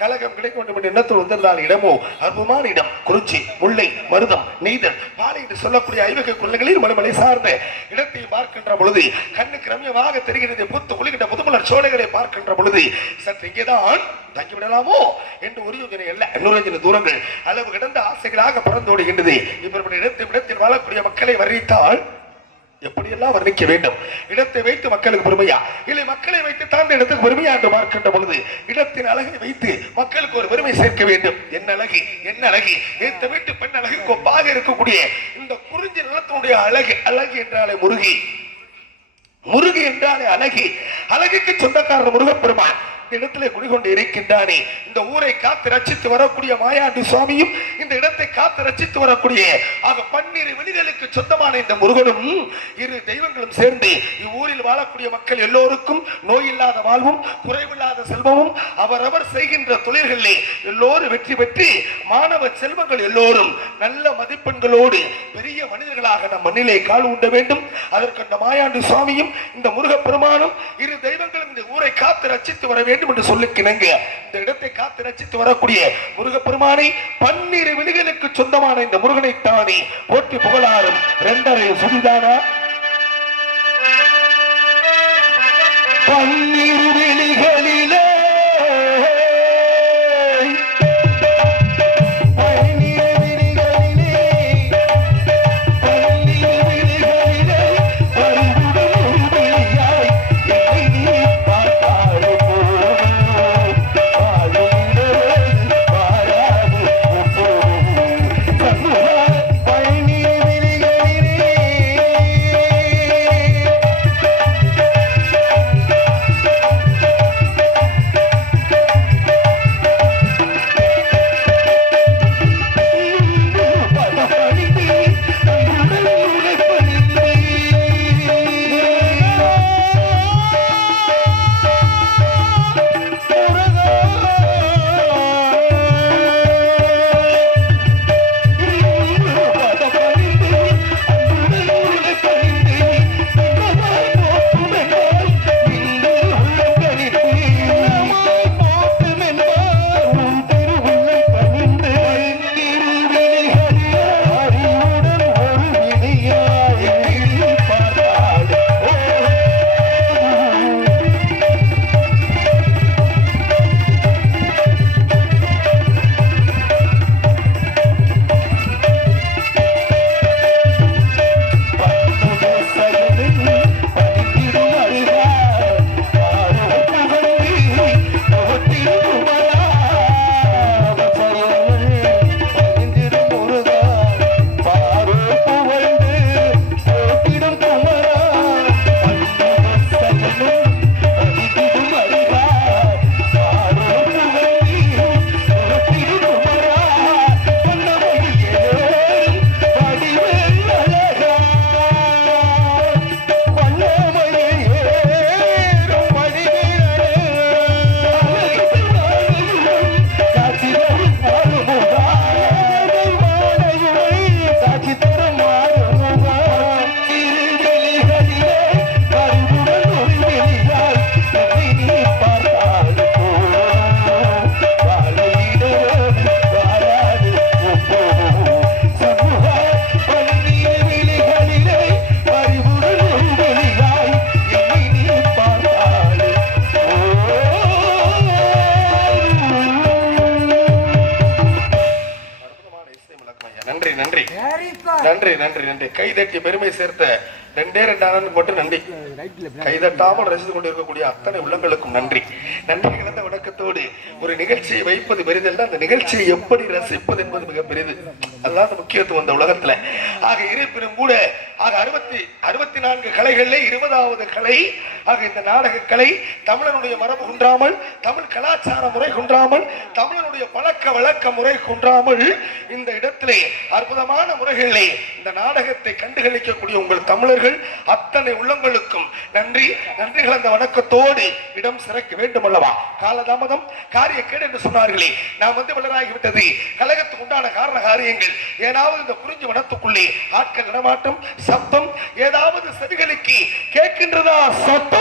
கழகம் கிடைக்க வேண்டும் என்ற எண்ணத்தில் வந்திருந்தால் இடமோ அற்புதமான இடம். குறிச்சி, முல்லை, மருதம், நெய்தல், பாலை என்று சொல்லக்கூடிய ஐவகை கொள்ளைகளில் மலைமலை சார்ந்த இடத்தை பார்க்கின்ற பொழுது கண்ணுக்கு ரம்யமாக தெரிகிறது. புத்து ஒளிகின்ற புதுமலர் சோலைகளை பார்க்கின்ற பொழுது சற்று இங்கேதான் தங்கிவிடலாமோ என்று ஒரு யோஜனை அல்ல, 100 தூரங்கள் அளவு கிடந்த ஆசைகளாக பறந்தோடுகின்றது. இப்படி இடத்தில் வாழக்கூடிய மக்களை வர்ணித்தால் எப்படியெல்லாம் வர்ணிக்க வேண்டும்? இடத்தை வைத்து மக்களுக்கு பெருமையா, இல்லை மக்களை வைத்து தான் இடத்துக்கு பெருமையா என்று பார்க்கின்ற பொழுது இடத்தின் அழகை வைத்து மக்களுக்கு ஒரு பெருமை சேர்க்க வேண்டும். என்ன அழகு, என்ன அழகு! ஏத்த வீட்டு பெண் அழகு கொப்பாக இருக்கக்கூடிய இந்த குறிஞ்சி நிலத்தினுடைய அழகு. அழகு என்றாலே முருகி, முருகி என்றாலே அழகி. அழகுக்கு சொந்தக்காரர் முருகப்பெருமான் இடத்திலே குடிகொண்டு இருக்கின்றானே. இந்த ஊரை காத்து ரட்சித்து வரக்கூடிய மாயாண்டி சுவாமியும் இந்த இடத்தை காத்து ரட்சித்து வரக்கூடிய ஆக 12 வெளிகளுக்கு சொந்தமான இந்த முருகனும் இரு தெய்வங்களும் சேர்ந்து இவ்வூரில் வாழக்கூடிய மக்கள் எல்லோருக்கும் நோயில்லாத வாழ்வும் குறைவில்லாத செல்வமும் அவரவர் செய்கின்ற தொழில்களிலே எல்லோரும் வெற்றி பெற்று மாணவ செல்வங்கள் எல்லோரும் நல்ல மதிப்பெண்களோடு பெரிய மனிதர்களாக நம் மண்ணிலே கால் உண்ட வேண்டும். அதற்கு இந்த மாயாண்டி சுவாமியும் இந்த முருகப்பெருமானும் இரு தெய்வங்களும் இந்த ஊரை காத்து ரட்சித்து வர வேண்டும் என்று சொல்லுக்கிணங்க இந்த இடத்தை காத்து ரட்சித்து வரக்கூடிய முருகப்பெருமானை 12 வெளிகளுக்கு சொந்தமான இந்த முருகனை தானே போற்றி புகழாரும் 2.5 சுதிதானா 12 வெளிகளிலே நன்றி நன்றி நன்றி நன்றி நன்றி. கைதட்டி பெருமை சேர்த்த 2 ஆனந்த் போட்டு நன்றி. கைதட்டாமல் ரசித்துக் கொண்டிருக்கக்கூடிய அத்தனை உள்ளங்களுக்கும் நன்றி. நன்றி கலந்த வணக்கத்தோடு ஒரு நிகழ்ச்சியை வைப்பது பெரிதல்ல, அந்த நிகழ்ச்சியை எப்படி ரசிப்பது என்பது மிக பெரிது. அதுதான் முக்கியத்துவம் அந்த உலகத்துல. ஆக இருப்பினும் கூட ஆக 64 கலைகள்ல 20வது கலை ஆக இந்த நாடக கலை தமிழனுடைய மரபு குன்றாமல், தமிழ் கலாச்சார முறை குன்றாமல், தமிழனுடைய பழக்க வழக்க முறை குன்றாமல் இந்த இடத்திலே அற்புதமான முறைகளிலே இந்த நாடகத்தை கண்டுகளிக்கக்கூடிய உங்கள் தமிழர்கள் அத்தனை உள்ளங்களுக்கும் நன்றி. நன்றிகள் அந்த வணக்கத்தோடு இடம் சிறக்க வேண்டும் அல்லவா? காலதாமதம் காரிய கேடு என்று சொன்னார்களே, நாம் வளராகிவிட்டது. கழகத்துக்கு உண்டான காரண காரியங்கள் ஏதாவது இந்த குறிஞ்சி வனத்துக்குள்ளே ஆட்கள் நடமாட்டம் சப்தம் ஏதாவது செவிகளுக்கு கேட்கின்றதா? சத்தம்